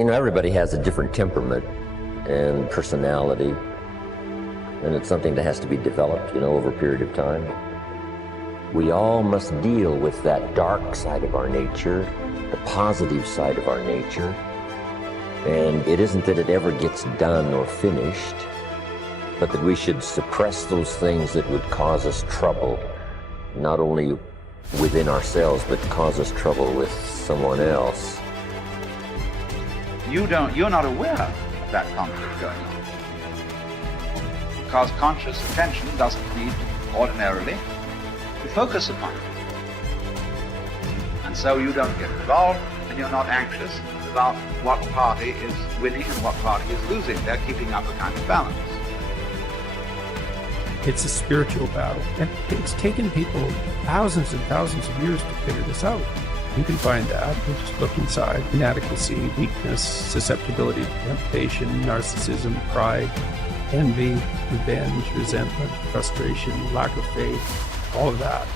You know, everybody has a different temperament and personality, and it's something that has to be developed, you know, over a period of time. We all must deal with that dark side of our nature, the positive side of our nature, and it isn't that it ever gets done or finished, but that we should suppress those things that would cause us trouble, not only within ourselves, but cause us trouble with someone else. You're not aware of that conflict going on. Because conscious attention doesn't need ordinarily to focus upon it. And so you don't get involved, and you're not anxious about what party is winning and what party is losing. They're keeping up a kind of balance. It's a spiritual battle, and it's taken people thousands and thousands of years to figure this out. You can find that. You just look inside. Inadequacy, weakness, susceptibility to temptation, narcissism, pride, envy, revenge, resentment, frustration, lack of faith, all of that.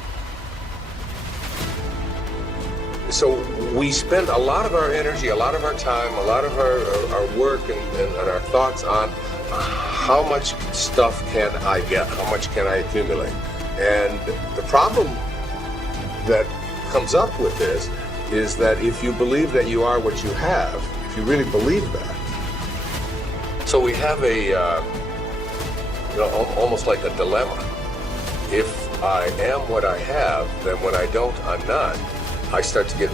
So we spend a lot of our energy, a lot of our time, a lot of our work and our thoughts on how much stuff can I get, how much can I accumulate. And the problem that comes up with this is that if you believe that you are what you have, if you really believe that, so we have a, almost like a dilemma. If I am what I have, then when I don't, I'm not. I start to get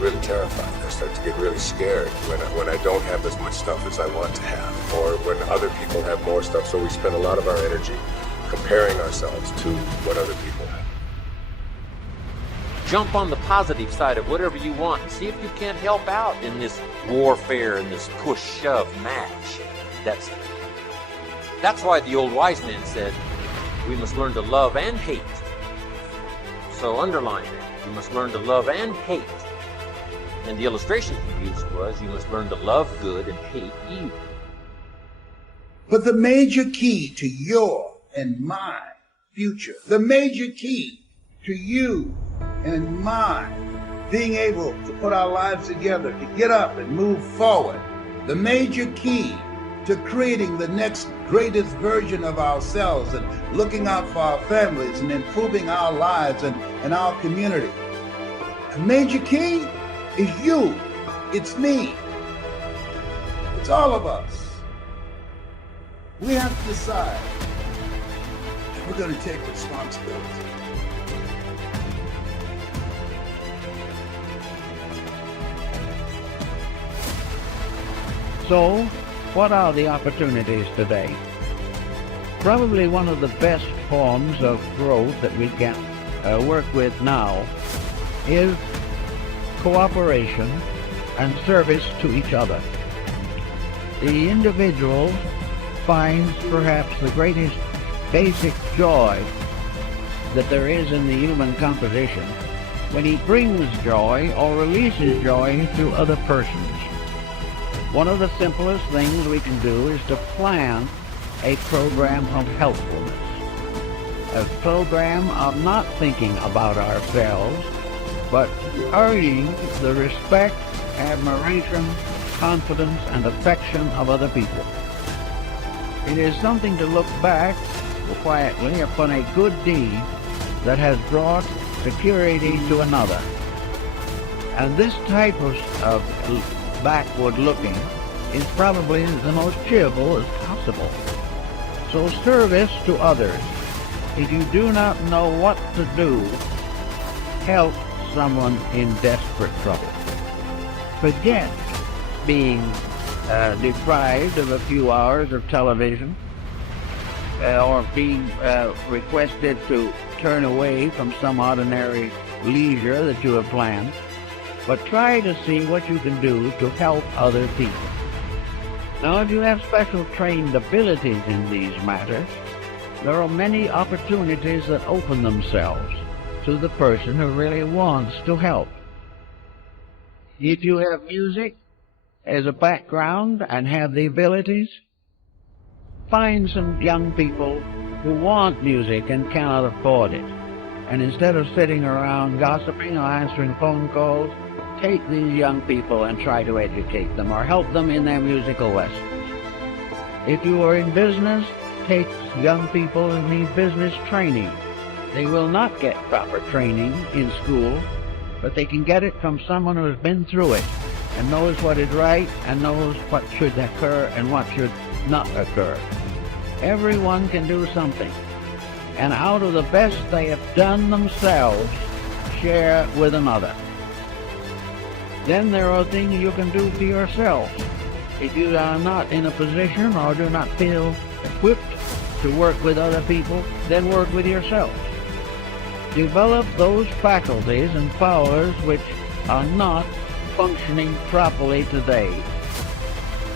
really terrified. I start to get really scared when I don't have as much stuff as I want to have, or when other people have more stuff. So we spend a lot of our energy comparing ourselves to what other people have. Jump on the positive side of whatever you want and see if you can't help out in this warfare and this push-shove match. That's why the old wise man said we must learn to love and hate. So underline that. You must learn to love and hate. And the illustration he used was you must learn to love good and hate evil. But the major key to your and my future, the major key to you and mine being able to put our lives together, to get up and move forward, the major key to creating the next greatest version of ourselves and looking out for our families and improving our lives and our community. The major key is you. It's me. It's all of us. We have to decide that we're going to take responsibility. So, what are the opportunities today? Probably one of the best forms of growth that we can work with now is cooperation and service to each other. The individual finds perhaps the greatest basic joy that there is in the human composition when he brings joy or releases joy to other persons. One of the simplest things we can do is to plan a program of helpfulness, a program of not thinking about ourselves, but earning the respect, admiration, confidence, and affection of other people. It is something to look back quietly upon a good deed that has brought security to another. And this type of backward looking is probably the most cheerful as possible. So service to others. If you do not know what to do, help someone in desperate trouble. Forget being deprived of a few hours of television or being requested to turn away from some ordinary leisure that you have planned. But try to see what you can do to help other people. Now, if you have special trained abilities in these matters, there are many opportunities that open themselves to the person who really wants to help. If you have music as a background and have the abilities, find some young people who want music and cannot afford it. And instead of sitting around gossiping or answering phone calls, take these young people and try to educate them or help them in their musical lessons. If you are in business, take young people who need business training. They will not get proper training in school, but they can get it from someone who has been through it and knows what is right and knows what should occur and what should not occur. Everyone can do something, and out of the best they have done themselves, share with another. Then there are things you can do for yourself. If you are not in a position or do not feel equipped to work with other people, then work with yourself. Develop those faculties and powers which are not functioning properly today.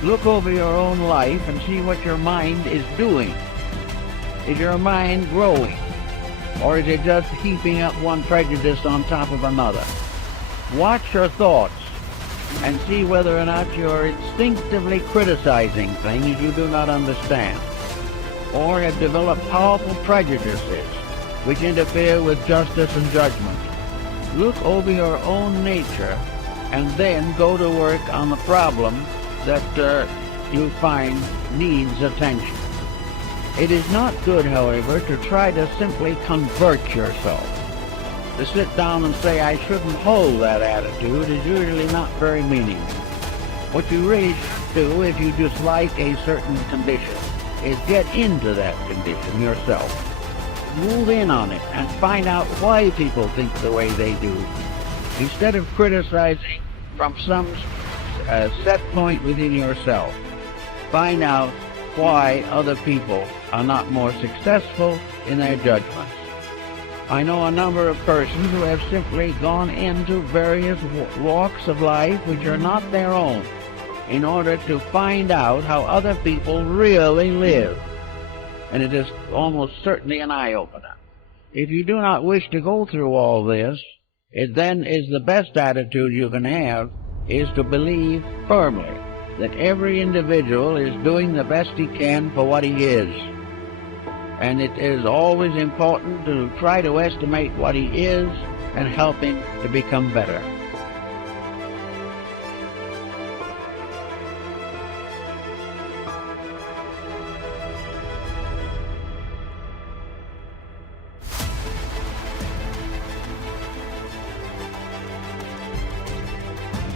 Look over your own life and see what your mind is doing. Is your mind growing? Or is it just heaping up one prejudice on top of another? Watch your thoughts and see whether or not you're instinctively criticizing things you do not understand, or have developed powerful prejudices which interfere with justice and judgment. Look over your own nature and then go to work on the problem that you find needs attention. It is not good, however, to try to simply convert yourself. To sit down and say, I shouldn't hold that attitude, is usually not very meaningful. What you really should do if you dislike a certain condition is get into that condition yourself. Move in on it and find out why people think the way they do. Instead of criticizing from some set point within yourself, find out why other people are not more successful in their judgments. I know a number of persons who have simply gone into various walks of life which are not their own in order to find out how other people really live. And it is almost certainly an eye-opener. If you do not wish to go through all this, it then is the best attitude you can have is to believe firmly that every individual is doing the best he can for what he is. And it is always important to try to estimate what he is and help him to become better.